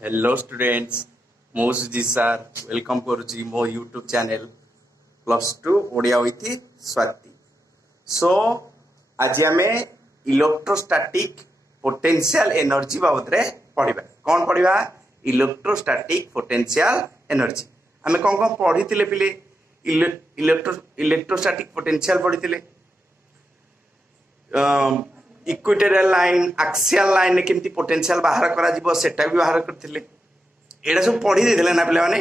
Hello students मो सुजी sir welcome करुच्ची मो YouTube channel +2 Odia with Swati. So आज आम इलेक्ट्रोस्टैटिक पोटेंशियल एनर्जी बाबद पढ़ा। कौन पढ़ा? Electrostatic potential energy. आम कौन पढ़ी पिले इलेक्ट्रोस्टैटिक पोटेंशियल पढ़ी इक्विटोरियल लाइन एक्सियल लाइन में केमती पोटेंशियल बाहर करा सेटा भी बाहर करथिले। एडा सब पढ़ी देथिले ना पिला माने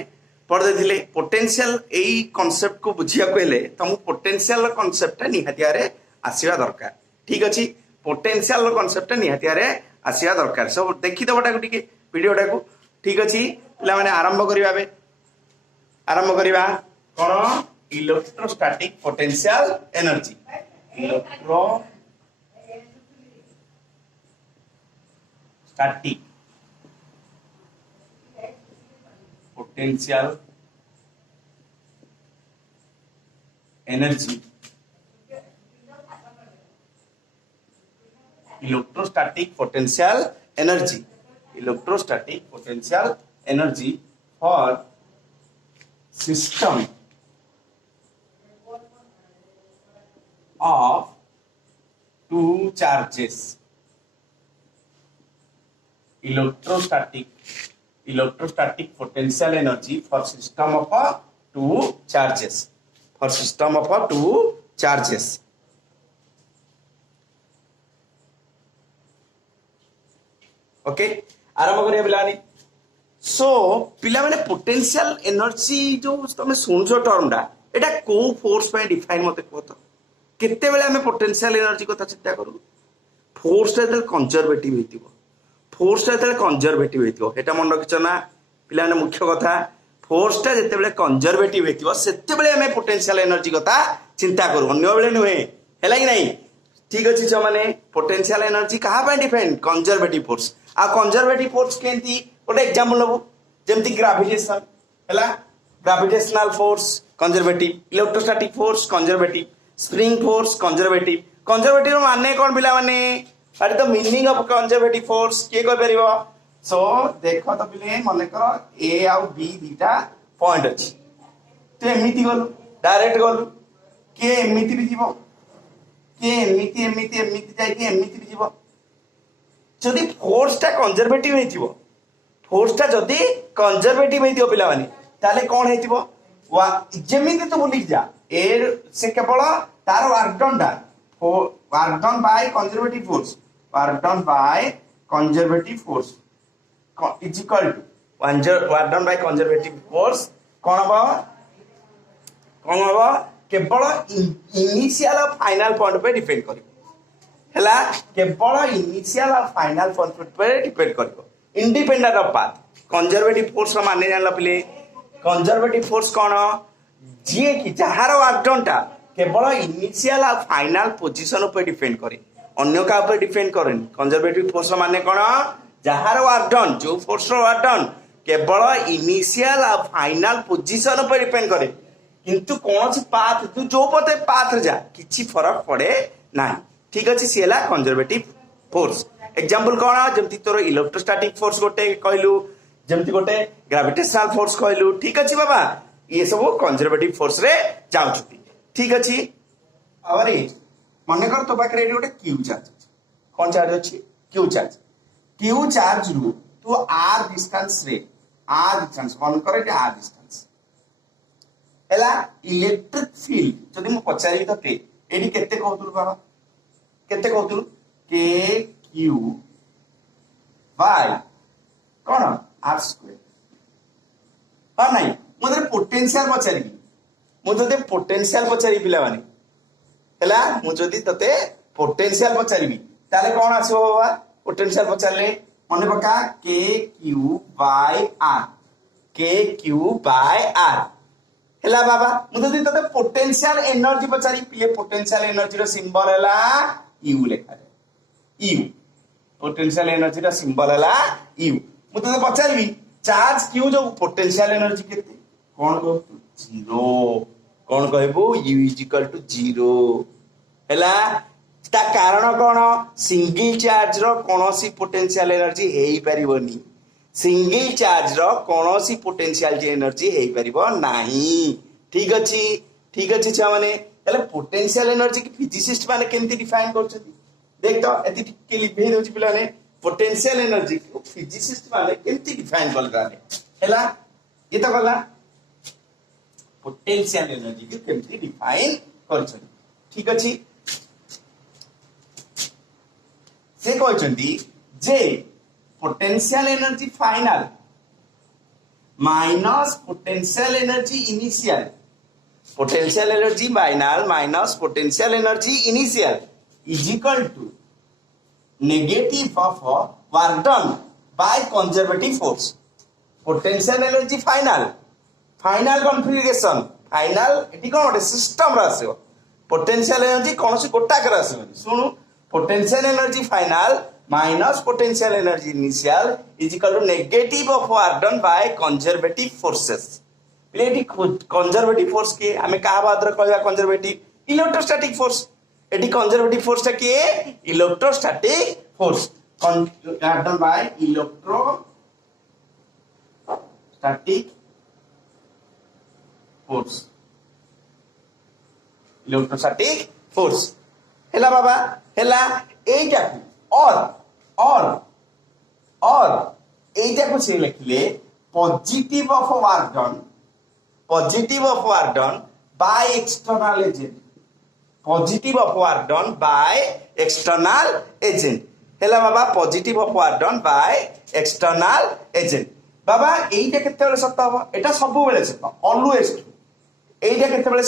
पढ़ देथिले। पोटेंशियल एई कांसेप्ट को बुझिया को हेले तुम पोटेंशियल कांसेप्ट निहातियारे आसीबा दरकार। ठीक अछि, पोटेंशियल कांसेप्ट निहातियारे आसीबा दरकार। सब देखि दबटा को टिके वीडियोटा को। ठीक अछि पिला माने आरंभ करिबा कोन electrostatic potential energy. Static potential energy. Electrostatic potential energy. Electrostatic potential energy for system of two charges। Electrostatic potential energy for system of two charges। for system of two charges। Okay आरंभ करिया पिलानी। सो पिला माने potential energy जो तुम सुनछो टर्मटा एटा को force पे define मते कहतो। केते बेले हमें पोटेंशियल एनर्जी कथा चिंता करू? फोर्स ता कंजर्वेटिव हेतिबो। फोर्स ता कंजर्वेटिव हेतिबो एटा मन रखिछ ना पिला ने मुख्य कथा। फोर्स ता जते बेले कंजर्वेटिव हेतिबो सेते बेले हमें पोटेंशियल एनर्जी कथा चिंता करू, अन्य बेले नुहे। हैला कि नहीं? ठीक अछि छ माने पोटेंशियल एनर्जी कहा पे डिफाइन? Conservative force. आ कंजर्वेटिव फोर्स केंती ओटे एग्जांपल लबो जेमति ग्रेविटेशन हैला। Gravitational force conservative, electrostatic force conservative, spring force conservative. Conservative माने कौन पिला माने? What is the meaning of conservative force के कह परिबो? सो देखो तो पिले माने करो ए आ बी दीटा पॉइंट अछि तो एमिति गलु डायरेक्ट गलु के एमिति भी जीवो के एमिति जाय के एमिति भी जीवो। जदि फोर्स ता कंजर्वेटिव हेतिबो, फोर्स ता जदि कंजर्वेटिव हेतिबो पिला माने ताले कोन हेतिबो? जेमिति तो बोली जा एर से केवल तार work done the work done by conservative force, work done by conservative force is equal to work done by conservative force कोन हबो केवल इनिशियल और फाइनल पॉइंट पे डिपेंड करिवो। हैला केवल इनिशियल और फाइनल पॉइंट पे डिपेंड करिवो independent of path. Conservative force रो माने जानला पिले कंजर्वेटिव फोर्स कोन जे कि जहार वर्क डन टा केवल इनिशियल और फाइनल पोजीशन पे डिपेंड करे, अन्य का ऊपर डिपेंड करेन। कंजर्वेटिव फोर्स माने कोन जहार वर्क डन जो फोर्स रो वर्क डन केवल इनिशियल और फाइनल पोजीशन पे डिपेंड करे, किंतु कोनसी पाथ तू जो पते पाथ जा किछि फरक पड़े नाही। ठीक अछि सेला कंजर्वेटिव फोर्स। एग्जांपल कोन जेमति तोर इलेक्ट्रोस्टैटिक फोर्स गोटे कहलु, जेमति गोटे ग्रेविटेशनल फोर्स कहलु। ठीक अछि बाबा, ये सब कंजर्वेटिव फोर्स रे जाउछथि। ठीक अछि और मन कर तो पाखरे एडी गोटे क्यू चार्ज। कोन चार्ज अछि? Q charge. क्यू चार्ज रु तो आर डिस्टेंस रे आर डिस्टेंस मन करे कि आर डिस्टेंस एला इलेक्ट्रिक फील्ड जदि म पचारि तते एडी केते कहतुल बाबा? केते कहतुल? के क्यू बाय कोन आर स्क्वायर। हा नाही मते पोटेंशियल पचारि मु तते पोटेंशियल पचारि पिला माने हैला मु जदि तते पोटेंशियल पचारिबी ताले कोन आसीबो बाबा? पोटेंशियल पचारले मने पका k q by r, k q by r. हैला बाबा मु जदि तते पोटेंशियल एनर्जी पचारि पिले पोटेंशियल एनर्जी रो सिंबल हैला यू लेखा है। यू पोटेंशियल एनर्जी रो सिंबल हैला यू। मु तते पचारिबी चार्ज क्यू जो पोटेंशियल एनर्जी केते कोन को? जीरो। कोन कहबो? u is equal to zero. हैला ता कारण कोन? सिंगल चार्ज रो कोनोसी पोटेंशियल एनर्जी हेई परिबोनी। सिंगल चार्ज रो कोनोसी पोटेंशियल एनर्जी हे परिबो नाही। ठीक अछि छा माने तले पोटेंशियल एनर्जी की फिजिसिस्ट माने केमती डिफाइन करछथि देख तो एति के लिखै दोछि पिला ने पोटेंशियल एनर्जी को फिजिसिस्ट माने केमती डिफाइन करलाने हैला ये तो गला पोटेंशियल एनर्जी को केमती डिफाइन करछथि। ठीक अछि से कहछथि जे potential energy final minus potential energy initial potential energy final minus potential energy initial is equal to negative of work done by conservative force. Potential energy final configuration final एटी कोन गोटे सिस्टम रा आसीबो potential energy कोनोसी गोटा कर आसीबो सुनु potential energy final minus potential energy initial is equal to negative of work done by conservative forces. एटी कंजर्वेटिव फोर्स के हमें का बादर कहबा कंजर्वेटिव इलेक्ट्रोस्टैटिक फोर्स एटी कंजर्वेटिव फोर्स टा के electrostatic force done by electrostatic force हेला बाबा हेला एटा और एटा को से लिखले positive of work done by external agent positive of work done by external agent हेला बाबा positive of work done by external agent बाबा एटा केते बेले सत्य हो एटा सब बेले सत्य ऑलवेज एटा केते बेले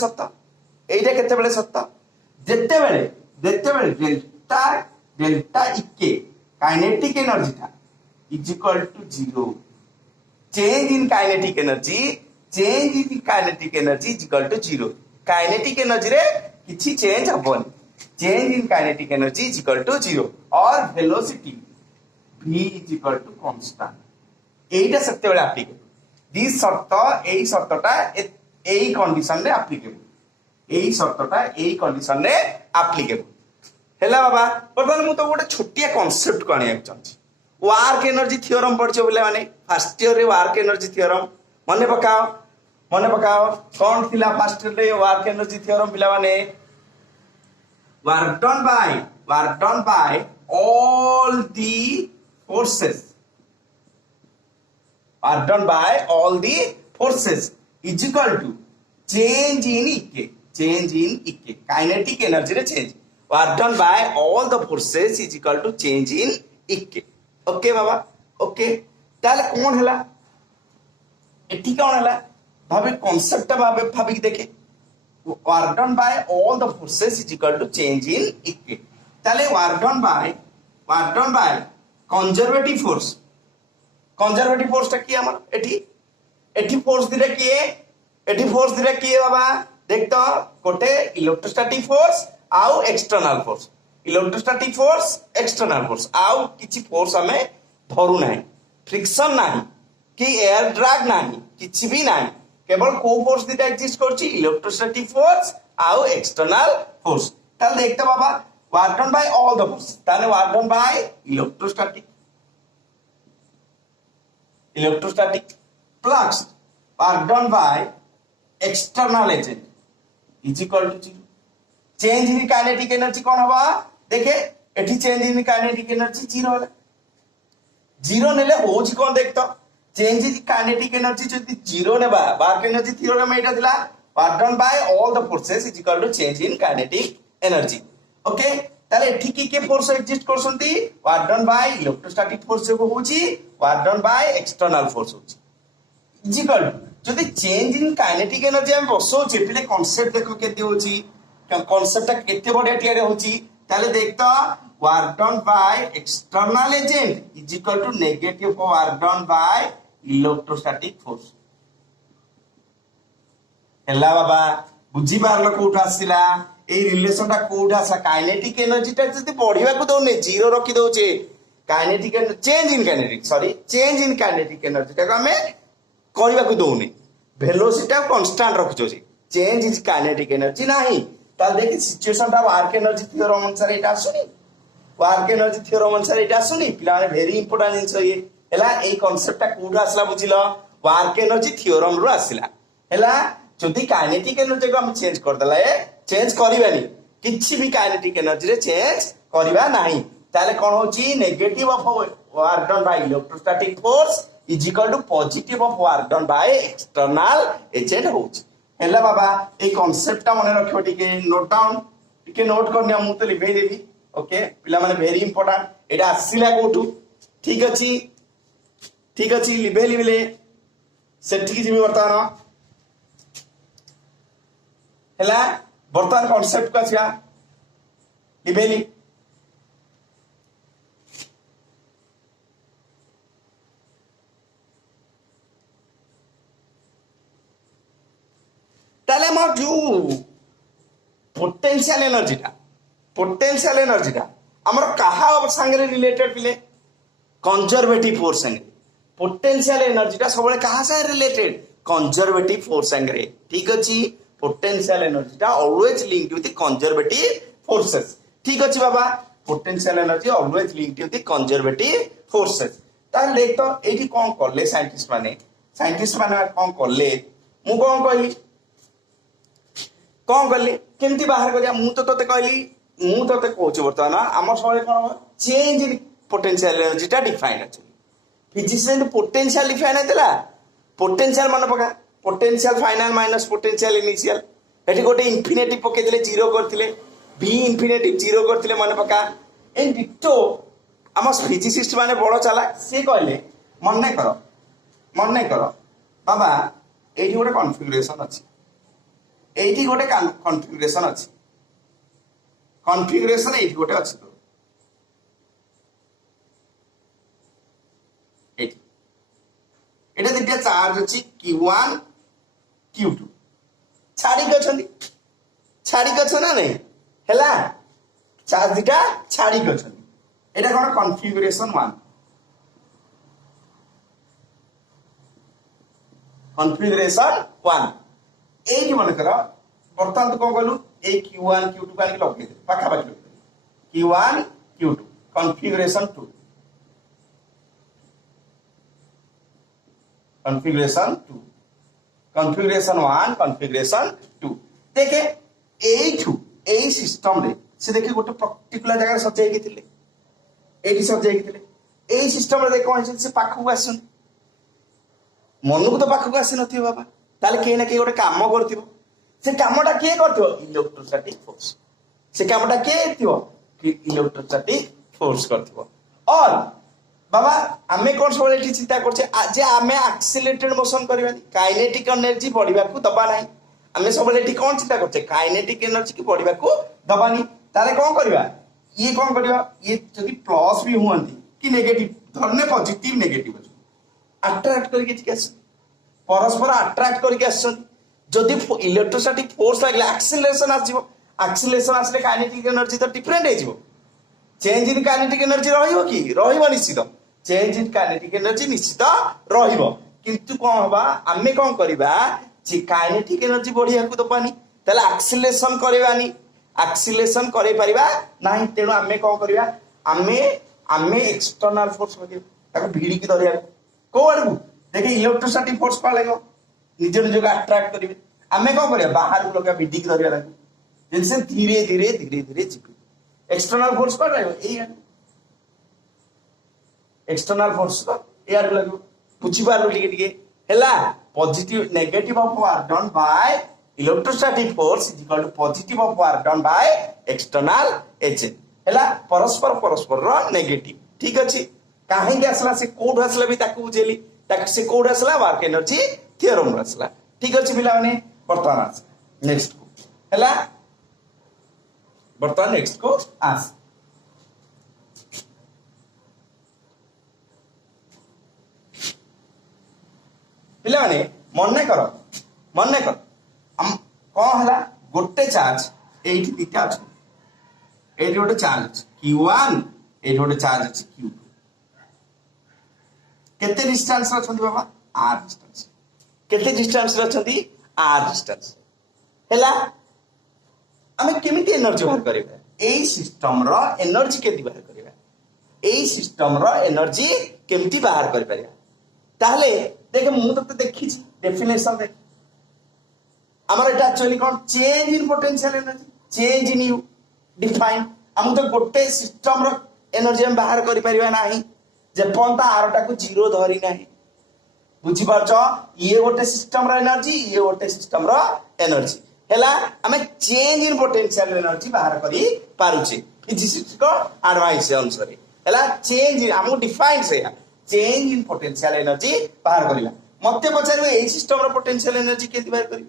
सत्य जेते बेले डेल्टा इके काइनेटिक एनर्जी था is equal to 0 change in kinetic energy is equal to 0 kinetic energy रे किछि चेंज हबोनी change in kinetic energy is equal to 0 और velocity v is equal to constant एटा सत्य बेले एप्लीकेबल दिस शर्तटा एई कंडीशन रे एप्लीकेबल एई शर्तटा एई कंडीशन रे एप्लीकेबल हेला बाबा बर्तमान मु तो गोटे छोटिया कांसेप्ट को आनिया चाहछि वर्क एनर्जी थ्योरम पढ़छो बोले माने फर्स्ट ईयर रे वर्क एनर्जी थ्योरम मने पकाओ कौन थिला फर्स्ट ईयर रे वर्क एनर्जी थ्योरम पिला माने work done by all the forces is equal to change in KE kinetic energy रे change work done by all the forces is equal to change in KE okay Baba okay ताले कौन हैला एठी कौन हैला भाबे concept भाबे देखे work done by all the forces is equal to change in KE ताले work done by conservative force ता की हमर एठी फोर्स दिले किए बाबा देख तो कोटे इलेक्ट्रोस्टैटिक फोर्स आउ external force electrostatic force external force आउ किछि फोर्स हमें धरु नाही फ्रिक्शन नाही कि एयर ड्रैग नाही किछि भी नाही केवल को फोर्स दिटा एग्जिस्ट करछि इलेक्ट्रोस्टैटिक फोर्स आउ एक्सटर्नल फोर्स ताल देखते बाबा work done by all the force ताले work done by electrostatic plus work done by external agent is equal to 0 change in kinetic energy कौन हवा देखे एठी चेंज इन काइनेटिक एनर्जी 0 होला 0 नेले होछि कोन देख तो चेंज इन काइनेटिक एनर्जी जति 0 नेबा वर्क एनर्जी थ्योरम एटा दिला work done by all the forces is equal to change in kinetic energy okay ताले एठी के फोर्स एग्जिस्ट करसंती work done by electrostatic force को होछि work done by external force होछि इज इक्वल टू जति चेंज इन काइनेटिक एनर्जी हम बसो पिले कांसेप्ट देखो केते होछि कांसेप्ट केते बडे टियारे होछि ताले देखता work done by external agent is equal to negative work done by electrostatic force हेला बाबा बुझी पारलो कोठा आसिला ए रिलेशनटा कोठा आसा काइनेटिक एनर्जी ता जति बढ़िबा को दोने 0 रखी दोचे kinetic change in kinetic energy ता हमें करबा को दोने वेलोसिटी कांस्टेंट रखछो चेंज इन काइनेटिक एनर्जी नाही ताल देखि सिचुएशन ता वर्क एनर्जी थ्योरम अनुसार एटा आसुनी वर्क एनर्जी थ्योरम अनुसार एटा आसुनी पिला माने वेरी इंपोर्टेंट जिंस ये हैला ए कांसेप्टटा कोड आसला बुझिलो वर्क एनर्जी थ्योरम रु आसिला हैला जदी काइनेटिक एनर्जी को हम चेंज कर देला चेंज करबानी किछि भी काइनेटिक एनर्जी रे चेंज करबा नाही ताले कोन होची negative of work done by electrostatic force is equal to positive of work done by external agent होची हैला बाबा ए कांसेप्टटा मने रखियो टिके नोट डाउन टिके नोट करनिया मु तो लिखै देबी ओके पिला माने वेरी इंपोर्टेंट एटा आसिला कोठू ठीक अछि लिबे लिबे सेठी की जिमी वर्तमान हैला वर्तमान कांसेप्ट का छिया लिबेली ताले मो जो पोटेंशियल एनर्जी हमर कहा संगे रिलेटेड पिले कंजर्वेटिव फोर्स संगे पोटेंशियल एनर्जी सब कहा से रिलेटेड कंजर्वेटिव फोर्स संगे ठीक अच्छी potential energy always linked with conservative forces ठीक अच्छी बाबा potential energy always linked with conservative forces तार देख तो एठी कोन करले साइंटिस्ट माने कोन करले मु कोन कहली केमती बाहर करिया मु तो तते कहूँ बर्तमान आम सब कौन change in potential energy define अच्छे फिजिक्स पोटेंशियल डिफाइन होता पोटेंशियल मन पका potential final minus potential initial ये गोटे इनफिनिटी पकईदे जीरो करते भी इनफिनिटी जीरो करते मन पका एंड डिटो आम फिजिसिस्ट माने बड़ चला सी कहले मन कर बाबा ये गोटे कन्फिगरेशन अच्छी एठी गोटे कन्फिगरेशन अच्छी कन्फिगरेशन एठी गोटे अच्छी तो एटा दिटा चार्ज अछि Q1 Q2 छाड़ी के छ ना नहीं हैला चार्ज दिटा छाड़ी के छ एटा कोन कन्फिगरेशन 1 एठी मन कर बर्तमान तो कोन कहलु ए Q1 Q2 कानी लगे पाखा पाखी Q1 Q2 configuration 2 configuration 1 configuration 2 देखे ए सिस्टम रे से देखे गोटे पर्टिकुलर जगह सजाई के एठी सजाई के ए सिस्टम रे देख कोन से पाखु आसन मन को तो पाखु आसी नथियो बाबा ताले के ना के गोटे काम करथिबो से कामटा के करथिबो इलेक्ट्रोस्टैटिक फोर्स से कामटा के थिबो कि इलेक्ट्रोस्टैटिक फोर्स करथिबो और बाबा आमे कोन सब एठी चिंता करछे जे आमे एक्सीलरेटेड मोशन करबानी काइनेटिक एनर्जी बढ़िबा को दबा नाही आमे सब एठी कोन चिंता करछे काइनेटिक एनर्जी की बढ़िबा को दबानी ताले कोन करबा ये कोन करबा ये जदी प्लस भी हुआंती कि नेगेटिव धरने पॉजिटिव नेगेटिव अट्रैक्ट करके चिकास परस्पर अट्रैक्ट करके आछन जदी इलेक्ट्रोस्टैटिक फोर्स लागले एक्सीलरेशन आसले काइनेटिक एनर्जी तो डिफरेंट हे जिवो चेंज इन काइनेटिक एनर्जी रहिबो कि रहिबो निश्चित चेंज इन काइनेटिक एनर्जी निश्चित रहिबो किंतु कोन होबा आमे कोन करबा जे काइनेटिक एनर्जी बढ़िया को दबानी तले एक्सीलरेशन करबानी एक्सीलरेशन करे परिबा नाही तेनो आमे कोन करबा आमे एक्सटर्नल फोर्स लगे ताको भिड़ी की धरिया को आडू देखि इलेक्ट्रोस्टैटिक फोर्स पा लगो निज को अट्रैक्ट करिवे आमे कोन करबा बाहर को लगा भिड़ी की धरिया लागो जिनसे धीरे धीरे जिपी एक्सटर्नल फोर्स पर रहिबो एक्सटर्नल फोर्स तो यार लागो बुझी पारलो टिके हैला positive negative of work done by electrostatic force is equal to positive of work done by external agent हैला परस्पर रो नेगेटिव ठीक अछि काहे के असला से कोड असला भी ताकू बुझेली ताकू से कोड असला वर्क एनर्जी थ्योरम असला ठीक अछि पिला माने वर्तमान नेक्स्ट हैला वर्तमान नेक्स्ट को आस पिला माने मन कर हम कौन हला गोटे चार्ज एठी दिटा अछि एठी गोटे चार्ज Q1 एठी गोटे चार्ज अछि Q2 केते डिस्टेंस रछंती बाबा r डिस्टेंस केते डिस्टेंस रछंती r डिस्टेंस हला हमें केमिति एनर्जी बाहर करबा एई सिस्टम रो एनर्जी केति बाहर करबा एई सिस्टम रो एनर्जी केमती बाहर कर परिया ताहले देख मु तो देखी डेफिनेशन देख हमर एटा actually cone change in potential energy change in you define हम तो गोटे सिस्टम रो एनर्जी हम बाहर कर परिया नाही जे पंता आरटा को जीरो धरी नाही बुझी पारछ ये गोटे सिस्टम रो एनर्जी ये गोटे सिस्टम रो एनर्जी हैला हमें चेंज इन पोटेंशियल एनर्जी बाहर करी पारुछे फिजिक्स को एडवाइस अनुसार हैला चेंज हम डिफाइन से चेंज इन पोटेंशियल एनर्जी बाहर करिला मते पचारबे एई सिस्टम रो पोटेंशियल एनर्जी केति बाहर करी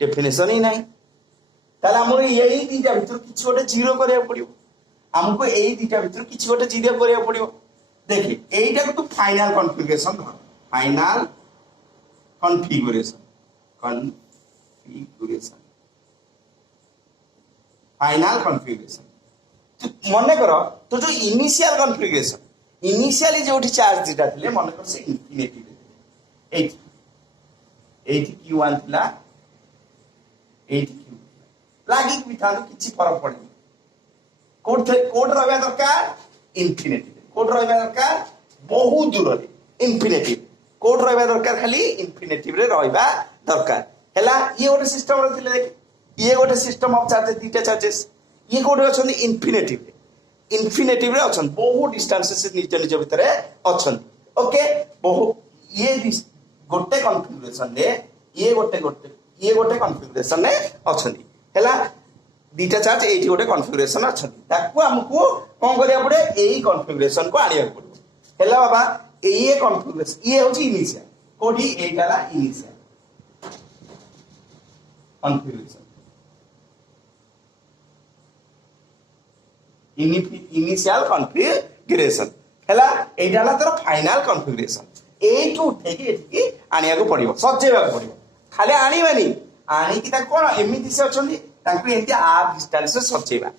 डेफिनेशन ही नाही ताला हमर एई दीटा भीतर किछ गोटे जीरो करिया पड़ियो हमको एई दीटा भीतर किछ गोटे जीरो करिया पड़ियो देखि एईटा को तू फाइनल कॉन्फ़िगरेशन धर फाइनल कॉन्फ़िगरेशन फाइनल कॉन्फ़िगरेशन मन कर तो जो इनिशियल कॉन्फ़िगरेशन इनिशियली जो चार्ज दीटा थिले मन कर से इन्फिनिटी एट एट q1 थिला एट q लागी भी था तो किछि फरक पड़े कोड रहबा दरकार इन्फिनिटी कोड रहबा दरकार बहुत दूर रे इन्फिनिटी कोड रहबा दरकार खाली इन्फिनिटी रे रहबा दरकार हैला ये गोटे सिस्टम रे थिले देख ये गोटे सिस्टम ऑफ चार्जेस दीटा चार्जेस ये कोड अछन इन्फिनिटी रे अछन बहुत डिस्टेंस से निज निज भीतर अछन ओके बहुत ये गोटे कॉन्फ़िगरेशन रे ये गोटे कॉन्फ़िगरेशन रे अछन हैला दीटा चार्ज एठी गोटे कॉन्फ़िगरेशन अछन ताकू हमकू कोन करिया पड़े एई कॉन्फ़िगरेशन को आनिया पड़े हैला बाबा ये कॉन्फ़िगरेशन ये होची इनिशियल कोडी एटाला इनिशियल कॉन्फ़िगरेशन इनिशियल कॉन्फ़िगरेशन हैला एटाला तर फाइनल कॉन्फ़िगरेशन एटू उठेकी एठी आनिया को पड़ियो सजेबा को पड़ियो खाली आनीबानी आनी कि ता कोन एमिति से अछंदी ताकू एंती आप डिस्टेंस से सजेबा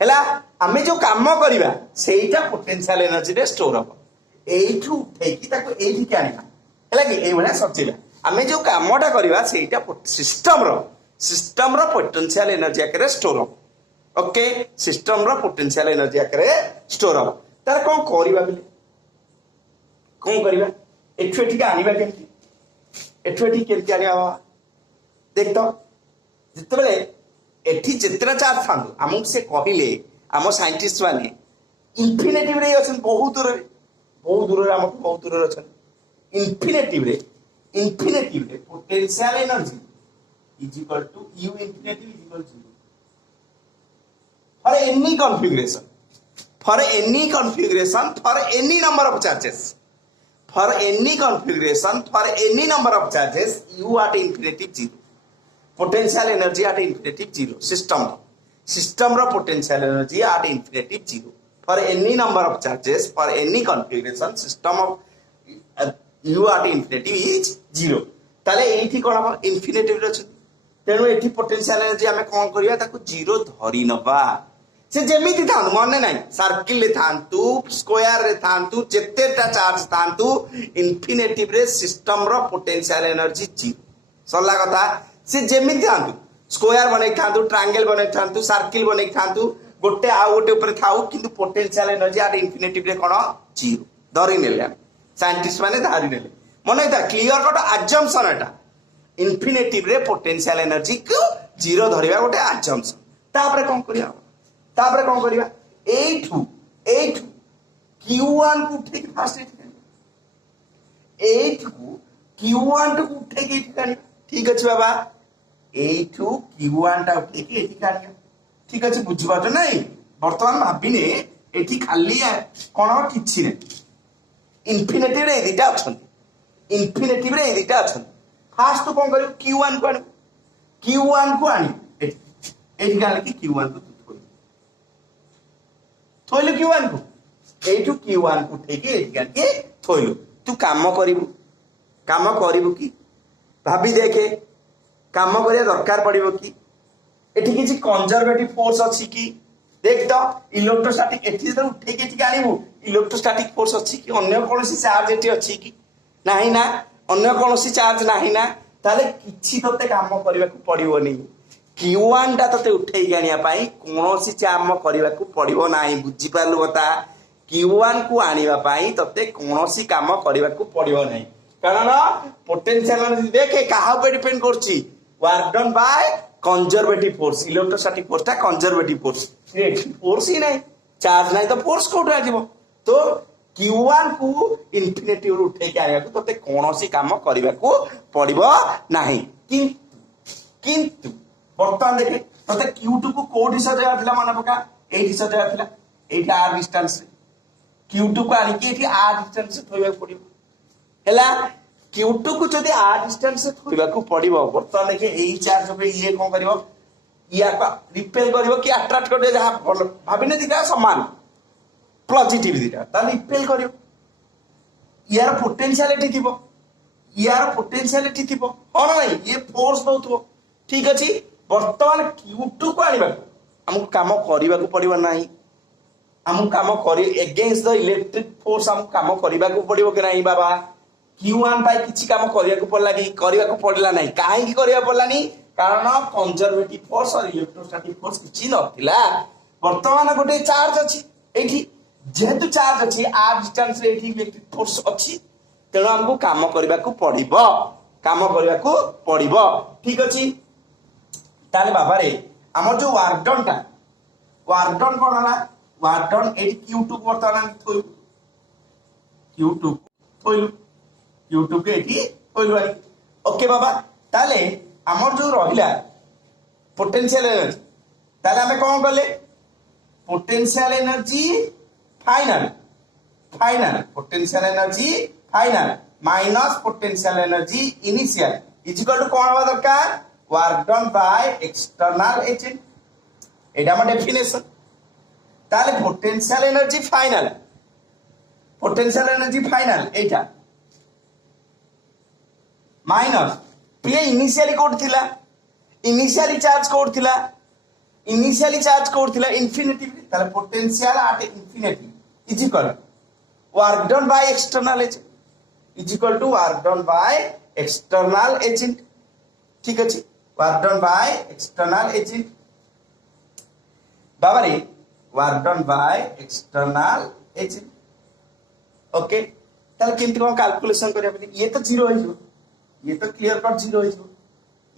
हैला हमें जो काम करिबा सेईटा पोटेंशियल एनर्जी रे स्टोर हो एठू उठेकी ताकू एठी के आनिबा हैला कि एई भला सजेबा हमें जो कामटा करिबा सेईटा सिस्टम रो पोटेंशियल एनर्जी आकरे स्टोर हो ओके सिस्टम रो पोटेंशियल एनर्जी आकरे स्टोर हो तार कोन करिबा बेले कोन करिबा एठू एठी के आनिबा केमती एठू एठी केमती आनिबा देख तो जिते बेले एठी जितना चार्ज थांदु हमक से कहिले हम साइंटिस्ट माने इन्फिनिटिव रे अछन बहुत दूर रे हमक बहुत दूर रे अछन इन्फिनिटिव रे potential energy is equal to u infinity is equal to 0 for any configuration for any number of charges for any configuration for any number of charges u at infinity 0 potential energy at infinity 0 system ro potential energy at infinity 0 for any number of charges for any configuration system of u at infinity is 0 ताले एठी कोन हम infinity रे छ तेनु एठी potential energy हमें कोन करिया ताकू 0 धरि नबा से जेमिति थान मन नाही सर्किल रे थांतु स्क्वायर रे थांतु जेतेटा चार्ज थांतु इन्फिनिटी रे सिस्टम रो पोटेंशियल एनर्जी 0 सल्ला कथा से जेमिति थांतु स्क्वायर बनै थांतु ट्रायंगल बनै थांतु सर्किल बनै थांतु गोटे आ गोटे ऊपर थाउ किंतु पोटेंशियल एनर्जी आट इन्फिनिटी रे कोन 0 धरि नेले साइंटिस्ट माने धरि नेले मन था क्लियर कट अजम्पशन एटा इन्फिनिटी रे पोटेंशियल एनर्जी को 0 धरिबा गोटे अजम्पशन तापरे कोन करिया एठू q1 को ठीक फास्ट एठू q1 को ठीक एठी ठीक अछि बाबा एठू q1 टा उठेकी एठी कानिया ठीक अछि बुझि बात नै वर्तमान भाबिने एठी खाली कोन किछि नै इन्फिनिटी रे एदिटा अछन इन्फिनिटी रे एदिटा अछन फास्ट तो कोन करियो q1 को आनी एठी गाल की q1 को थोइलो q1 को एठू q1 को ठेके एठी गाल के थोइलो तू काम करिवु की भाबी देखे काम करिया दरकार पड़िबो की एठी किछि कंजर्वेटिव फोर्स अछि की देख तो इलेक्ट्रोस्टैटिक एठी जब उठेके एठी आनिबु इलेक्ट्रोस्टैटिक फोर्स अछि की अन्य कोनोसी चार्ज एठी अछि की नाही ना अन्य कोनोसी चार्ज नाही ना ताले किछि तते काम करबा को पड़िबो नै q1 टा तते उठेई गानिया पई कोनोसी काम करबा को पड़िबो नाही बुझि पालु बता Q1 को आनिबा पाई तते कोनोसी काम करबा को पड़िबो नै कारण पोटेंशियल एनर्जी देखे काहा पे डिपेंड करछि work done by conservative force electrostatic force ता कंजर्वेटिव फोर्स फोर्स ही नहीं चार्ज नहीं तो फोर्स कोड आजिबो तो Q1 को इन्फिनिटी रु उठे के आया तते कोनोसी काम करबा को पड़िबो नाही किंतु वर्तमान देखे तते Q2 को कोठी सजाया थिला माने पका एठी सजाया थिला एठी आर डिस्टेंस Q2 को आनी कि एठी आर डिस्टेंस से थोइबा पड़िबो हैला Q2 को जदी आर डिस्टेंस से थोइबा को पड़िबो वर्तमान देखे एई चार्ज पे ये कोन करिवो या का रिपेल करिवो कि अट्रैक्ट कर जहा भाबिने दिका समान पॉजिटिव दिका ता रिपेल करिवो यार पोटेंशियलिटी थिबो हो ना ये फोर्स दउथबो ठीक अछि वर्तमान Q2 को आनिबा हमको काम करबा को पड़िबो नाही हमको काम करी अगेंस्ट द इलेक्ट्रिक फोर्स हमको काम करबा को पड़िबो कि नाही बाबा Q1 पाई किछि काम करबा को पड़ला कि करबा को पड़ला नाही काहे कि करबा पड़लानी कारण कंजर्वेटिव फोर्स और इलेक्ट्रोस्टैटिक फोर्स किछि नथिला वर्तमान गोटे चार्ज अछि एठी जेहेतु चार्ज अछि आर डिस्टेंस रे एठी इलेक्ट्रिक फोर्स अछि तेणु हमको काम करबा को पड़िबो ठीक अछि ताले बाबा रे हमर जो वर्क डन कोन हला वर्क डन एठी Q2 को वर्तमान थोइ Q2 के एठी थोइलु ओके बाबा ताले हमर जो रहिला पोटेंशियल एनर्जी ताले हमें कोन करले potential energy final potential energy final minus potential energy initial is equal to कोन हवा दरकार work done by external agent एटा हम डेफिनेशन ताले पोटेंशियल एनर्जी फाइनल एटा माइनस पे इनिशियली कोड थिला इनिशियली चार्ज कोड थिला इन्फिनिटी ताले potential at infinity is equal work done by external agent is equal to work done by external agent ठीक अछि work done by external agent बाबा रे work done by external agent okay ताले केमति कोन calculation करिया ये तो zero है ये तो क्लियर कट जीरो है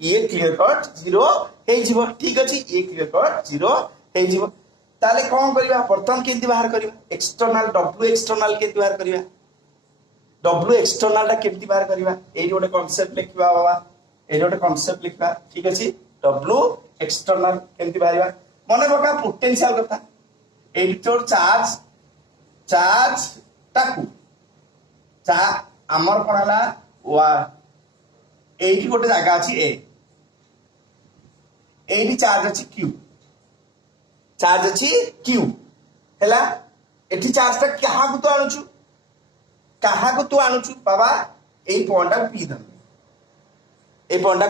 ये क्लियर कट जीरो हे जीवो ठीक अछि ये क्लियर कट जीरो हे जीवो ताले कोन करिया वर्तमान केमति बाहर करिया एक्सटर्नल W एक्सटर्नल केमति बाहर करिया W एक्सटर्नल ता केमति बाहर करिया एई गोटे कांसेप्ट लिखिबा बाबा एई गोटे कांसेप्ट लिखिबा ठीक अछि W एक्सटर्नल केमति बाहरिबा मने बका पोटेंशियल कथा एई तो चार्ज टाकू चा हमर कोनला वा एई गोटे जागा अछि ए एई चार्ज अछि Q हैला एठी चार्ज ता कहा को तू आणुछु बाबा एई पॉइंट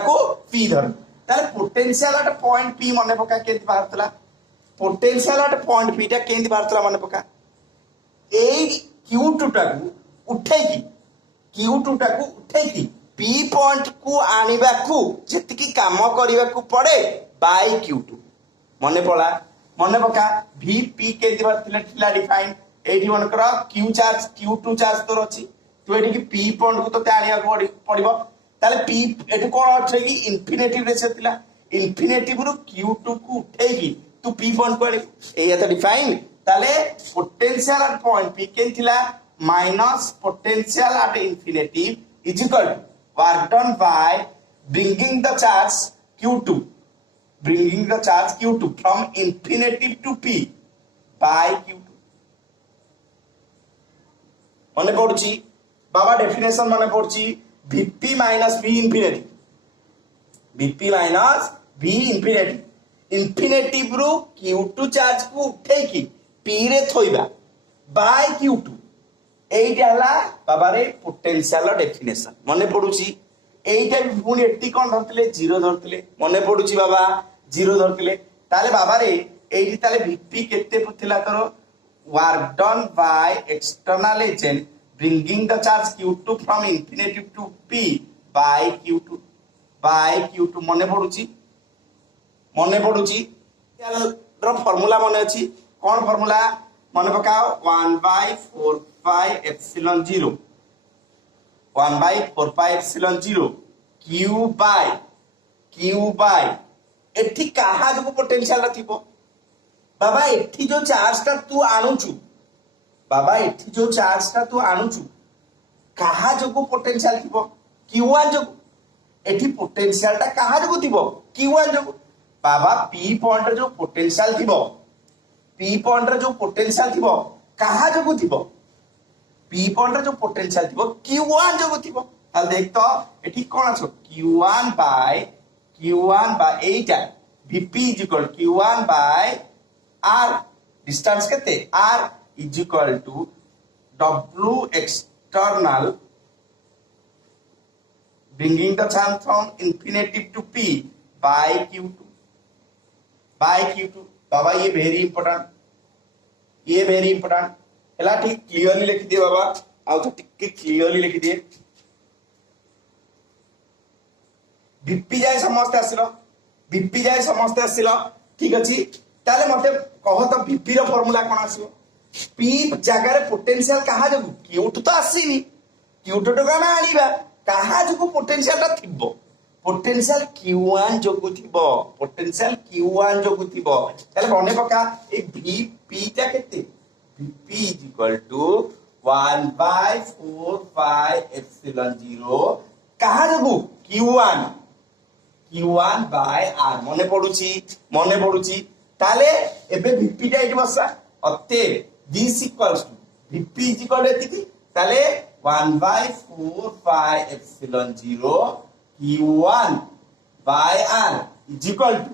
को P धर ताले पोटेंशियल एट पॉइंट P मने पका केंति बाहरतला पोटेंशियल एट पॉइंट P ता केंति बाहरतला मने पका एई Q2 टाकू उठेकी P पॉइंट को आनिबा को जेतिकी काम करिबा को पड़े बाय Q2 मने पका Vp केंति बाहरतला थिला डिफाइन एठी मनकर Q2 चार्ज तोर अछि तो एठी की P पॉइंट को तो आनिबा को पड़िबो ताले P एठी कोन अछि कि इन्फिनिटी रे सेतिला इन्फिनिटी रु Q2 को उठेकी तू P पॉइंट को एया तो डिफाइन ताले पोटेंशियल एट पॉइंट P केंतिला minus potential at infinity is equal to work done by bringing the charge Q2 from infinity to P by Q2 मने पड़छि बाबा डेफिनेशन मने पड़छि Vp minus V infinity infinity रु Q2 charge को उठेकी P रे थोइबा bye Q2 एइटा हला बाबा रे पोटेंशियल डेफिनेशन मने पड़ुछि एइटा भी पुनी एटी कोन धरतले जीरो धरतले मने पड़ुछि बाबा जीरो धरतले ताले बाबा रे एइटी ताले Vp केते पुथिला तोर work done by external agent bringing the charge Q2 from infinity to P by Q2 मने पडुची रो फार्मूला मने अछि कोन फार्मूला मन पकाओ 1/4πε0 1/4πε0 क्यू बाय एठी कहा जो पोटेंशियल थिबो बाबा एठी जो चार्ज टा तू आणुचु बाबा एठी जो चार्ज टा तू आणुचु कहा जो पोटेंशियल थिबो q1 जो एठी पोटेंशियल टा कहा जो थिबो q1 जो बाबा p पॉइंट जो पोटेंशियल थिबो p पॉइंट जो पोटेंशियल थिबो कहा जो थिबो p पॉइंट जो पोटेंशियल थिबो q1 जो थिबो ताल देख तो एठी कोन आछो q1 बाय एटा vp is equal q1 by r distance केते r is equal to w external bringing the charge from infinity to p by q2 बाबा ये वेरी इंपोर्टेंट एला ठीक क्लियरली लिख दिए बाबा आउ तो टिक क्लियरली लिख दिए बीपी जाय समस्त आसिलो ठीक अछि ताले मते कहो तो बीपी रो फार्मूला कोन आसियो पी जगह रे पोटेंशियल कहा जगु q2 तो आसीनी q2 तो गाना आनिबा कहा जगु पोटेंशियल ता थिबो पोटेंशियल q1 जगु थिबो ताले बने पका ए vp ता केते vp इज इक्वल टू 1/4πε0 कहा जगु q1 बाय r मने पडुची ताले एबे vp ता इट बसा अते this equals to vp is equal एतिकी ताले 1/4πε0 q1 by r is equal to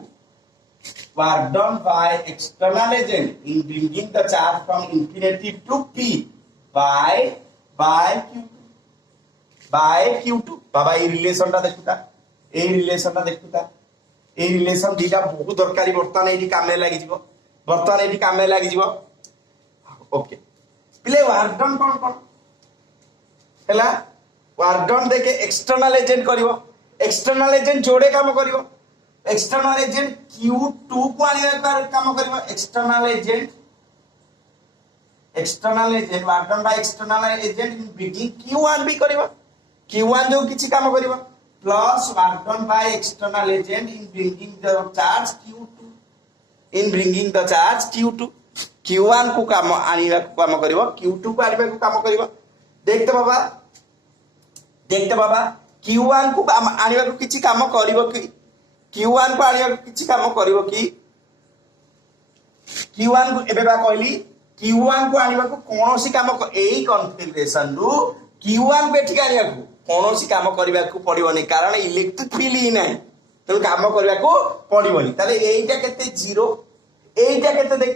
work done by external agent in bringing the charge from infinity to p by q2 बाबा ये रिलेशन टा देखुता ए रिलेशन दीटा बहुत दरकारी बर्तन एठी कामे लागि जिवो ओके पिले वर्क डन कोन हैला वर्क डन देके एक्सटर्नल एजेंट करिवो एक्सटर्नल एजेंट जोड़े काम करिवो एक्सटर्नल एजेंट q2 को आनिया काम करिवो external agent work done by external agent in bringing q1 भी करिवो q1 जो किछि काम करिवो plus work done by external agent in bringing the charge q2 q1 को काम आनिया को काम करिवो q2 को आनिया को काम करिवो देखते बाबा q1 को आनिया को किछि काम करिवो कि q1 को आनिया को किछि काम करिवो कि q1 को एबे बा कहली q1 को आनिया को कोनोसी काम एई कॉन्फ़िगरेशन रु q1 बेठी आनिया को कोनोसी काम करिवा को पड़िबोनी कारण इलेक्ट्रिक फील्ड ही नाही तो काम करिवा को पड़िबोनी ताले एईटा केते 0 एईटा केते देख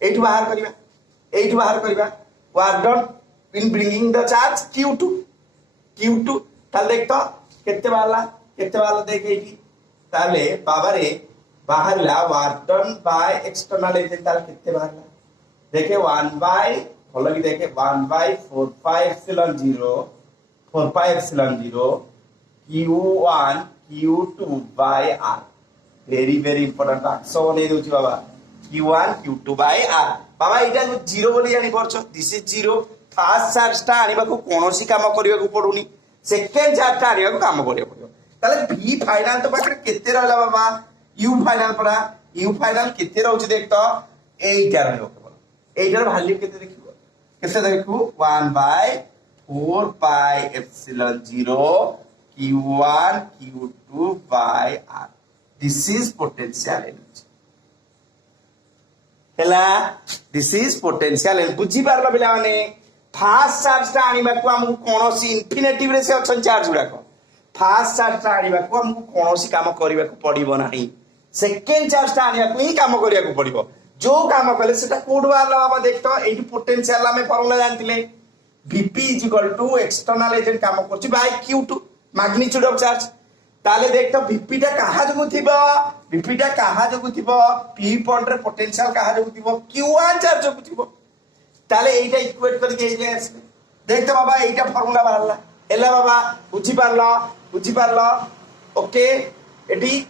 एठु बाहर करिवा work done in bringing the charge q2 ताले देख तो केते वाला देख एठी ताले बाबा रे बाहरला work done by external agent ताले केते बाहरला देखे 1 बाय भलो की देखे 1/4πε0 q1 q2 by r very important so नै दोची बाबा q1 q2 बाय r बाबा एटा 0 बोली जानि परछ दिस इज 0 फर्स्ट चार्ज ता आनिबा को कोनोसी काम करिया को पडुनी सेकंड चार्ज ता आनिबा को काम करिया पडियो ताले v फाइनल तो पाखरे केते रहला बाबा u फाइनल पडा u फाइनल केते रहउची देख तो 8 रहलो केवल 8 र वैल्यू केते देखिबो केते देखु 1/4πε0 q1 q2 by r this is potential energy हेला दिस इज पोटेंशियल बुझी पारलो बिला माने फास्ट चार्ज ता आनिबा को हम कोनोसी इन्फिनिटिव रे से अछन चार्ज गुडा को फास्ट चार्ज ता आनिबा को हम कोनोसी काम करिबा को पड़िबो नाही सेकंड चार्ज ता आनिबा को ही काम करिया को पड़िबो जो काम कले सेटा कोड बारला बाबा देखतो एठी पोटेंशियल हमें फार्मूला जानतिले vp is equal to external agent काम करछि bye q2 magnitude of charge ताले देखतो vp टा कहा जगु थिबो p पॉइंट रे पोटेंशियल कहा जगु थिबो q1 चार्ज जगु थिबो ताले एटा इक्वेट करके एले आसे देखतो बाबा एटा फार्मूला बाहरला एला बाबा बुझी पारला ओके एटी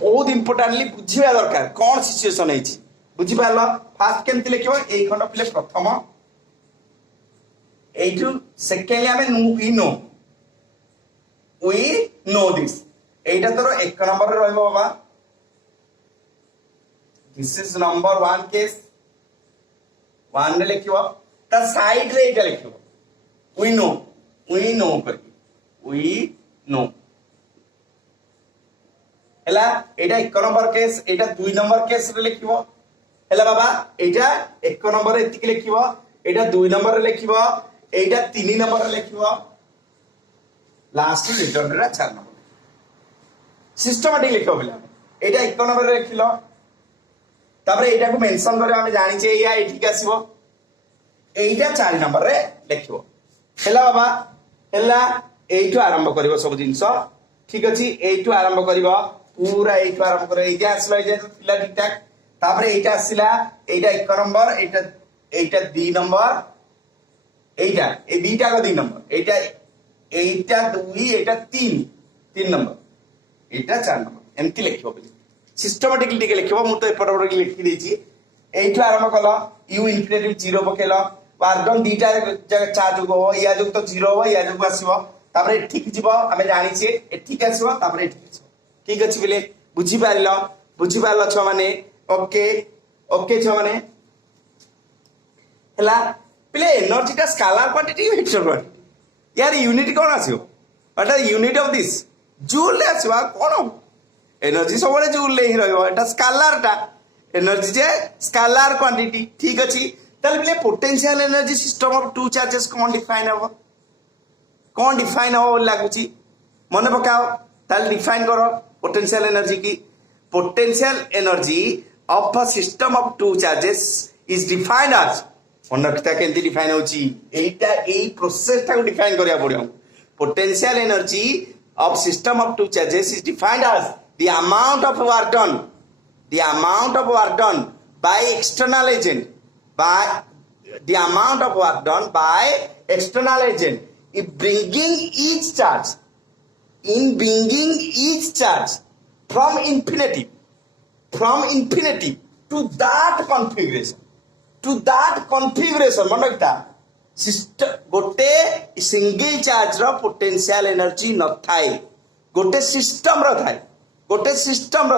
बहुत इंपोर्टेंटली बुझिया दरकार कोन सिचुएशन हेछि बुझी पारलो फास्ट केमती लिखिबो एई खंड पिले प्रथम एइटू सेकेंडली हमें वी नो दिस एटा तोर एक नंबर रे रहइबो बाबा दिस इज नंबर 1 केस 1 रे लिखिबो ता साइड रे एटा लिखिबो वी नो कर वी नो हला एटा एक नंबर केस एटा 2 नंबर केस रे लिखिबो हला बाबा एटा एक नंबर रे एतिक लिखिबो एटा 2 नंबर रे लिखिबो एटा 3 नंबर रे लिखिबो लास्ट रिटर्न रे 4 नंबर सिस्टमैटिक लिखो बोला एटा एक नंबर रे लिखिलो तापर एटा को मेंशन करे हम जानि छे या एठी के आसीबो एटा 4 नंबर रे लिखिबो हला बाबा हला एठू आरंभ करिवो सब जिंस ठीक अछि एठू आरंभ करिवो पूरा एठू आरंभ करे एटा आसला एटा थिला ठीक ठाक तापर एटा आसीला एटा एक नंबर एटा 2 नंबर एटा ए बीटा का 2 नंबर एटा 2 एटा 3 नंबर एटा 4 नंबर एमती लिखिबो बोली सिस्टमैटिकली टिके लिखिबो मु तो एपट पट लिखि देछि एठू आरंभ कलो u इंफिनिटी 0 पकेलो वार्डन दीटा चार्ज हो या जो तो 0 हो या जो आसीबो तापर ठीक जीवो हमें जानि छे एठिक आसीबो तापर एठिक आसीबो ठीक अछि बिले बुझी पारलो छ माने ओके छ माने हला प्ले एनर्जी का स्केलर क्वांटिटी वेक्टर क्वांटिटी यार यूनिट कोन आसीबो what are unit of this joule ले आसीबो कोन एनर्जी सबले जूल ले ही रहइबो एटा स्केलर टा एनर्जी जे स्केलर क्वांटिटी ठीक अछि तले प्ले potential energy system of two charges कोन डिफाइन हो लागुची मने पकाओ तले डिफाइन करो पोटेंशियल एनर्जी की potential energy of a system of two charges is defined as मनकता केंती डिफाइन होची एटा एई प्रोसेस टा को डिफाइन करिया पड़ियो potential energy of system of two charges is defined as the amount of work done by external agent by the amount of work done by external agent in bringing each charge from infinity to that configuration मनकता system गोटे single charge रो potential energy न थाए गोटे system रो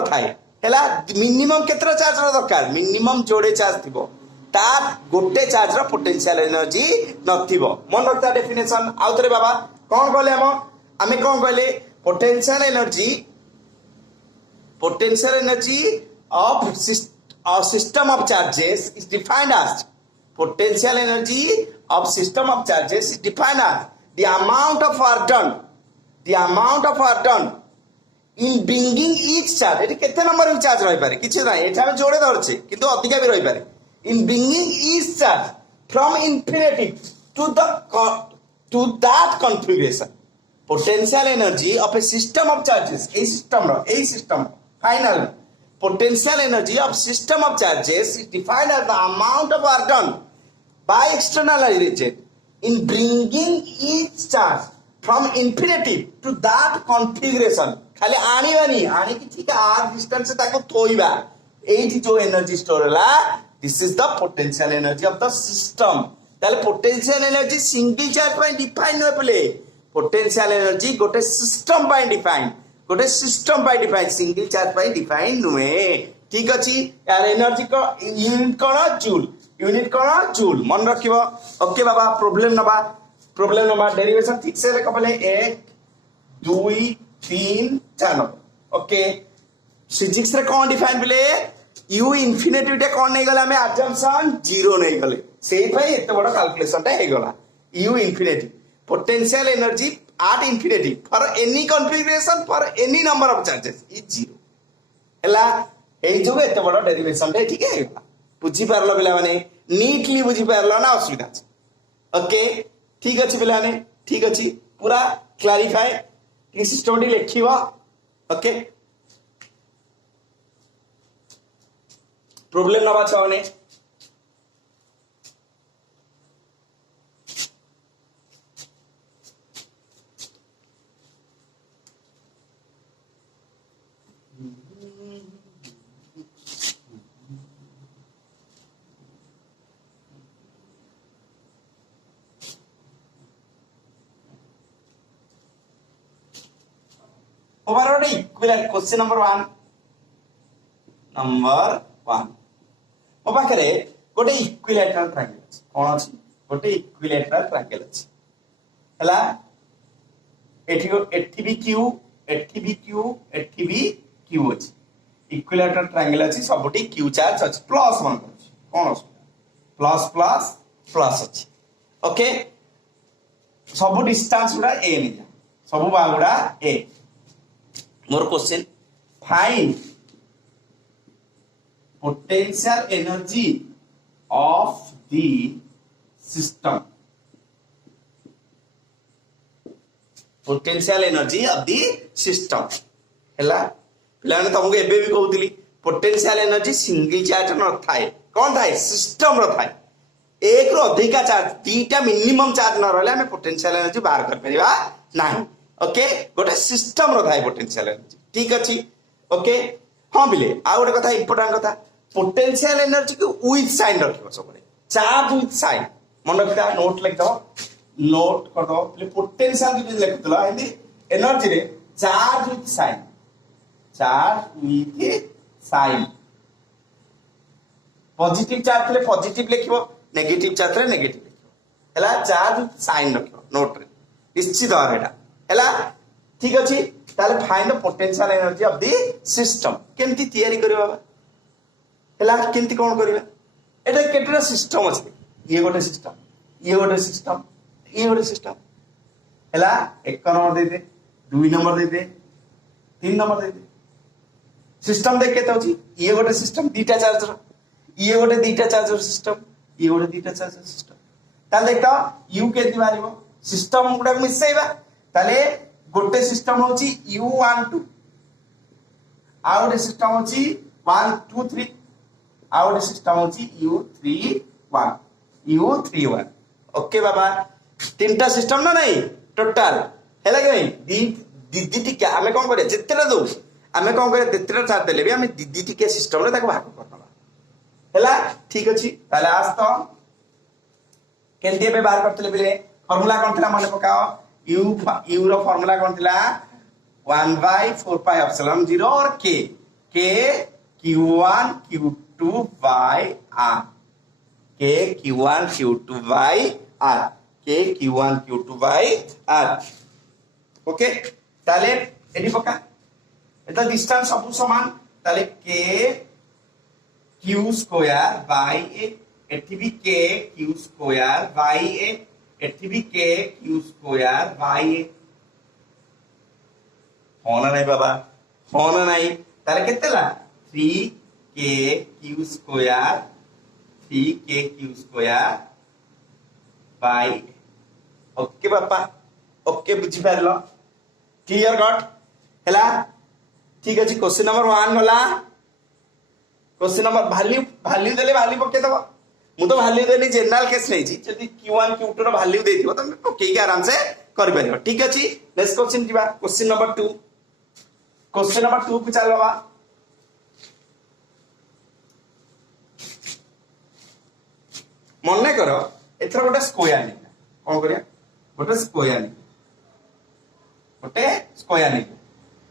थाए हला minimum केतरा charge रो दरकार minimum जोड़े चार्ज थिबो ता गोटे चार्ज रो पोटेंशियल एनर्जी नथिबो मन रखता डेफिनेशन आउतरे बाबा कोन कहले हमें कोन कहले potential energy of system of charges is defined as potential energy of system of charges is defined as the amount of work done in bringing each charge eighty केते number भी charge रही पारे किछि नै एटा हम जोड़े धरछे किंतु अधिका भी रही पारे in bringing each charge from infinity to that configuration potential energy of a system of charges a system final potential energy of system of charges is defined as the amount of work done by external agent in bringing each charge from infinity to that configuration खाली आनी कि ठीक है are distance से ताको थोइबा एठी जो energy store होला this is the potential energy of the system ताले पोटेंशियल एनर्जी सिंगल चार्ज पे डिफाइन होय पले पोटेंशियल एनर्जी गोटे सिस्टम पे डिफाइन सिंगल चार्ज पे डिफाइन नुए ठीक अछि यार एनर्जी को यूनिट कोन जूल मन रखिबो ओके बाबा प्रॉब्लम नबा डेरिवेशन ठीक से लेख पले 1 2 3 4 ओके फिजिक्स रे कोन डिफाइन पले u इंफिनिटी टे कोन नै गला हमें अजम्पशन 0 नै गले सेही भाई एते बड़ कैलकुलेशन टा हे गला u infinity potential energy at infinity for any configuration for any number of charges is 0 हला एई जो एते बड़ डेरिवेशन टा ठीक है बुझी पारलो पिला माने नीटली बुझी पारलो ना असुविधा छै ओके ठीक अछि पिला माने ठीक अछि पूरा क्लैरिफाई कि सिस्टम लिखिबा ओके प्रॉब्लम नबा छने हमारा गोटे इक्विलेट क्वेश्चन नंबर 1 मो पाखे गोटे इक्विलेटरल ट्रायंगल अछि कोन अछि गोटे इक्विलेटरल ट्रायंगल अछि हला एठी भी क्यू एठी भी क्यू एठी भी क्यू अछि इक्विलेटरल ट्रायंगल अछि सबटी क्यू चार्ज अछि प्लस वन अछि कोन अछि प्लस प्लस प्लस अछि ओके सब डिस्टेंस गुडा ए नहीं सब बागुडा ए more question find potential energy of the system potential energy of the system हैला पिलाने तुमको एबे भी कहउतली पोटेंशियल एनर्जी सिंगल चार्ज न थाए कोन थाए सिस्टम रो थाए एक रो अधिका चार्ज तीटा मिनिमम चार्ज न रहले हमें पोटेंशियल एनर्जी बाहर कर परिबा नाही ओके गोटे सिस्टम रो थाए पोटेंशियल एनर्जी ठीक अछि ओके हां बिले आ गोटे कथा इंपोर्टेंट कथा पोटेंशियल एनर्जी को विथ साइन रखिबो सब चार्ज विथ साइन मन रखता नोट लिख दो नोट कर दो पोटेंशियल की लिख दो हिंदी एनर्जी रे charge with sign positive charge ले पॉजिटिव लिखिबो नेगेटिव चार्ज ले नेगेटिव लिखिबो हला चार्ज विथ साइन रखिबो नोट रे निश्चित भाबेटा हला ठीक अछि ताले find the potential energy of the system केमती तयारी करियो बाबा हला केमती कोन करिबा एटा केटरा सिस्टम अछि ये गोटे सिस्टम ये गोटे सिस्टम ये गोटे सिस्टम हला एक नंबर दे दे 2 नंबर दे दे 3 नंबर दे दे सिस्टम देख केते होची ये गोटे सिस्टम दीटा चार्ज रो ये गोटे दीटा चार्ज रो सिस्टम ये गोटे दीटा चार्ज रो सिस्टम ताले देखता यू केति मारिबो सिस्टम गुडा मिसेइबा ताले गोटे सिस्टम होची u12 आ गोटे सिस्टम होची 1 2 3 आ गोटे सिस्टम होची u31 ओके बाबा तीनटा सिस्टम ना नहीं टोटल हैला कि नहीं दीदी टिके आमे कोन करे जेतेरा दो आमे कोन करे जेतेरा चार्ज देले भी आमे दीदी टिके सिस्टम रे ताको भाग करनबा हैला ठीक अछि ताले आज तो केंदी पे बाहर करतले बिले फार्मूला कोन थिला माने पकाओ u रो फार्मूला कोन थिला 1/4 पाई एप्सिलॉन 0 और k q1 q2 by r k q1 q2 by r k q1 q2 by r okay ताले एडी पका एटा डिस्टेंस सब समान ताले k q square by a एठी भी k q square by a एठी भी k q square by a होना नहीं बाबा होना नहीं ताले केतेला 3k q square 3k q square bye okay बापा ओके बुझी पारलो क्लियर गॉट हैला ठीक अछि क्वेश्चन नंबर 1 होला क्वेश्चन नंबर वैल्यू देले वैल्यू पके दबो मु तो वैल्यू देली जनरल केस नै छी जदी q1 q2 रो वैल्यू दे दिबो त पके के आराम से कर परिबो ठीक अछि नेक्स्ट क्वेश्चन दिबा क्वेश्चन नंबर 2 क्वेश्चन नंबर 2 पे चलो बा मन करो एथरा गोटे स्क्वायर नि कोन करिया गोटे स्क्वायर नि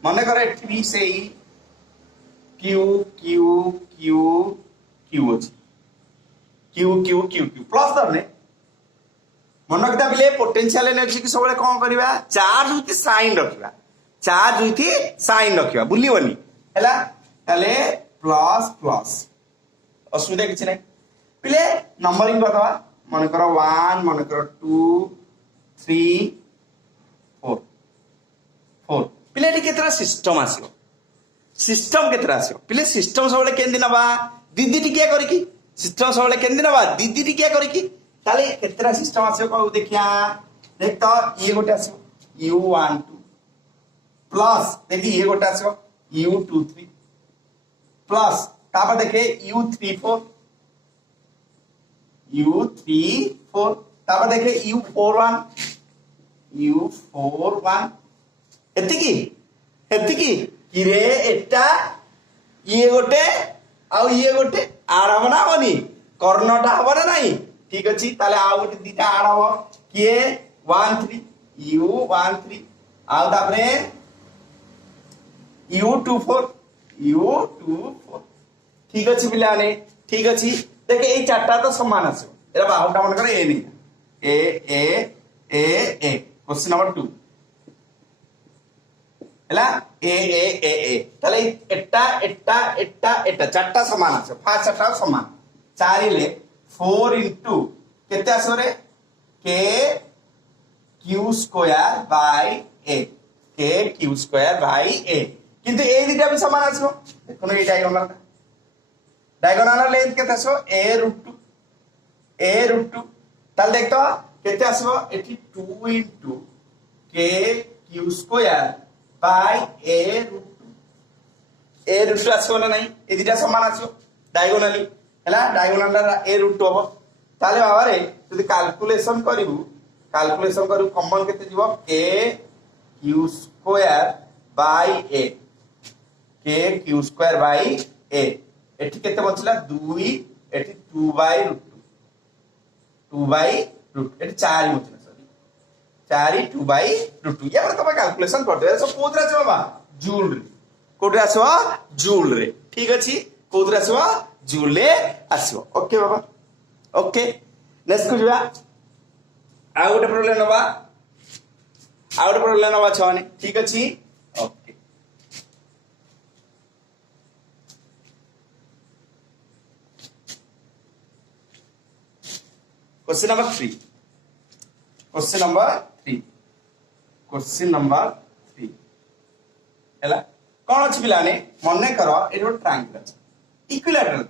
मन करो एठी भी सेही q q q q अछि q q q q plus दरने मन रखता बिले पोटेंशियल एनर्जी की सबले कोन करबा चार्ज विथ साइन रखबा चार्ज विथ साइन रखबा बुलिवनी हैला तले प्लस प्लस असुविधा किछ नै पिले नंबरिंग बतावा मन करो 1 मन करो 2 3 4 पिले टी केतरा सिस्टम आसियो सिस्टम केतरा आसियो पिले सिस्टम सबले केन दिन बा दीदी टी के करी की सिस्टम सबले केन दिन बा दीदी टी के करी की ताले केतरा सिस्टम आसियो को देखिया देख तो ये गोटे आसियो u12 प्लस देखि ये गोटे आसियो u23 प्लस तापर देखे u34 u34 तापर देखे u41 एतिकी किरे एटा ये गोटे आ ये गोटे आड़ हम ना बनी कर्णटा हम ना नहीं ठीक अछि ताले आ गोटे दीटा आड़ हम किए 13 u13 आ तापरे U24 U24 ठीक अच्छे पिलाने ठीक अच्छी देखे ये चार्टा तो समान आसो एरा बाहुटा मन करे ए नहीं ए क्वेश्चन नंबर 2 ହେଲା ए তাহলে এটা এটা এটা এটা চারটা সমান আছে ফার্স্ট চারটা সমান 4 ले 4 ইনটু কেতে আসবে রে k q square by a k q square by a কিন্তু এই দুইটা भी সমান আসবে দেখুন এই ডায়াগোনাল লেন্থ কেতে আসবে a √2 তাহলে দেখতো কেতে আসবে এটি 2 into k q square by a√2 আসবে না নাই এই দুইটা সমান আসবে ডায়াগোনালি ହେଲା ডায়াগোনাল a√2 হবো তাহলে বাবা রে যদি ক্যালকুলেশন করিবু কমন কেতে দিব k q square by a k q square by a এটি কেতে বছিলা 2 এটি 2/√2 এটি 4 বছিলা সরি 4 2/√2 या पर तब कैलकुलेशन कर दे सब कोदरा छ बाबा जूल रे कोदरा छ जूल रे ठीक अछि कोदरा छ जूल ले आसो ओके बाबा ओके नेक्स्ट को जबा आ गोटे प्रॉब्लम नबा छने ठीक अछि ओके क्वेश्चन नंबर 3 हैला कौन अछि पिलाने मने करो एरो ट्रायंगल अछि इक्विलैटरल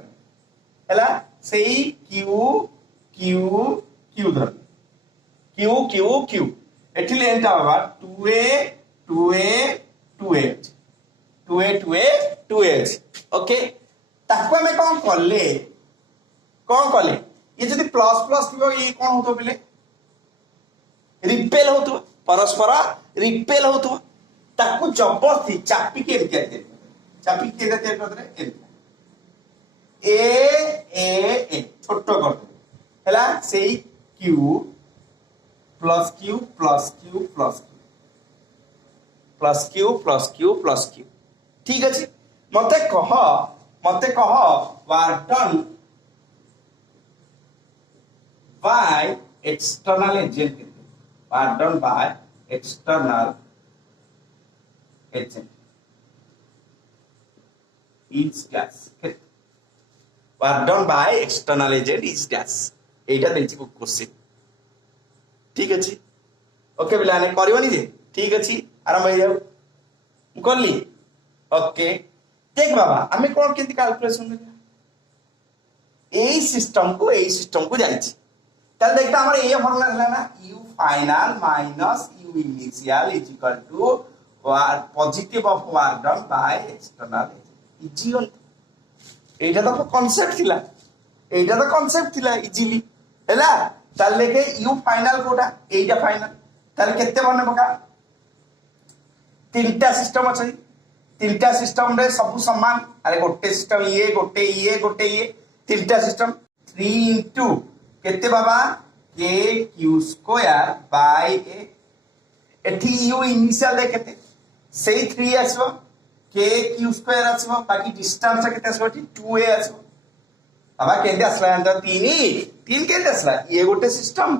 हैला सेही क्यू धर क्यू एठी लेंथ बाबा 2a ओके ताको में कौन करले ये जदी प्लस थिबो ये कौन होतो पिले रिपेल होतो परस्पर रिपेल होतो ताको जबरदस्ती चापी के देते ए छोटो कर दे हैला सेही क्यू प्लस क्यू ठीक अछि मते कह work done by external agent work done by external agent is dash work done by external agent is dash এইটা দেইছি কোশ্চেন ঠিক আছে ওকে বিলানে করিবনি যে ঠিক আছে আরম্ভ হই যাও করলি ওকে দেখ বাবা আমি কোন কেতি ক্যালকুলেশন এই সিস্টেম কো যাইছি তাহলে দেখতে আমার এই ফর্মুলা হলো না u final minus u initial is equal to positive of work done by external agent easy হল এইটা তো কনসেপ্ট ଥିଲା ইজিলি হেলা তাহলে লেখে u final কোটা এইটা ফাইনাল তাহলে কেতে বনে পকা তিনটা সিস্টেম রে सब समान अरे गोटे सिस्टम ये गोटे तीनटा सिस्टम 3 into केते बाबा k q square by a एठी u इनिशियल दे केते सेही 3 आसबो k q स्क्वायर आसबो बाकी डिस्टेंस केते आसबो 2a आसबो बाबा केते आसला अंत 3 केते आसला ये गोटे सिस्टम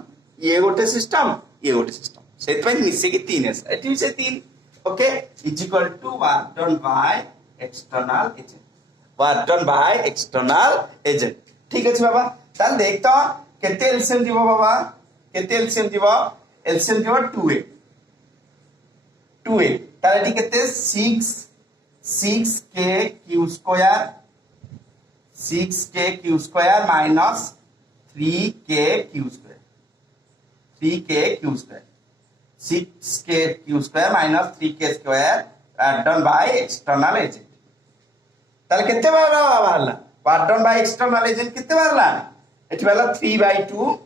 सेत पे मिसे के 3 आसला एठी से 3 okay is equal to work done by external agent ठीक है बाबा ताल देखता केते एलसीएम दिबो बाबा केते एलसीएम दिबो 2a ताले ठीक केते 6k q square minus 3k q square 6k q square minus 3k square done by external agent ताले केते बारला work done by external agent केते बारला एठी वाला 3/2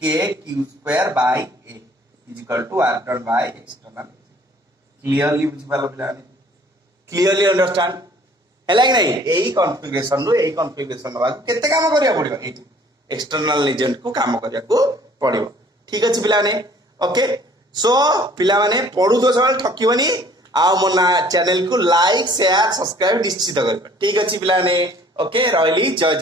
k q square by a is equal to work done by external clearly बुझि पालो पिलाने क्लियरली अंडरस्टैंड हैला कि नहीं एई कॉन्फ़िगरेशन नबा केते काम करिया पड़िबो एठी एक्सटर्नल एजेंट को काम करिया को पड़िबो ठीक अछि पिलाने ओके सो पिला माने पढु तो सब ठकिबनी आ मो चैनल को लाइक शेयर सब्सक्राइब निश्चित कर ठीक अच्छे पिलाने ओके रही जय